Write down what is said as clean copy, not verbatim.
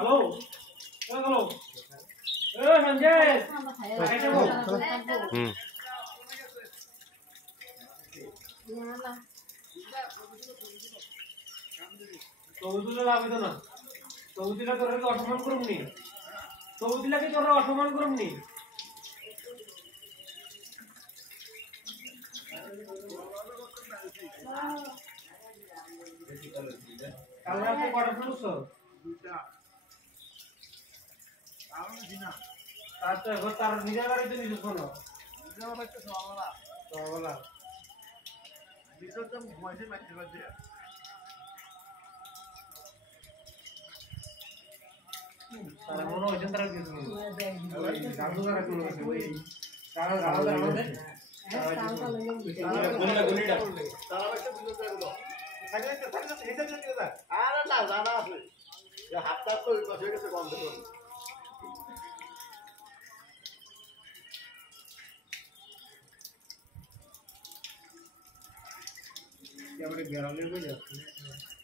hello hello এ সঞ্জয় হুম সৌদিলে লাভ হইতো না সৌদিলা তোর অসম্মান করুম নি সৌদিলাকে তোর অসম্মান করুম নি কাল রাতে কটা শুনছো দুটা কারণ দিনা তার নিজের বাড়িতে নিজে শোনো নিজের বাড়িতে সবালা নিজের তো ঘুমাইতে মাইতে পারছে তারা মনে হচ্ছে তারা কিছু জাদুঘর কোনো কিছু ওই তারা গালাতে আমাদের গুনিটা গুনিটা তারা একটা বুঝতে পারলো থাকলে হেঁটে যেতে দা আরে না জানা আছে হাতটা তো বসে গেছে বন্ধ করে क्या बड़े बेराले हो जाते हैं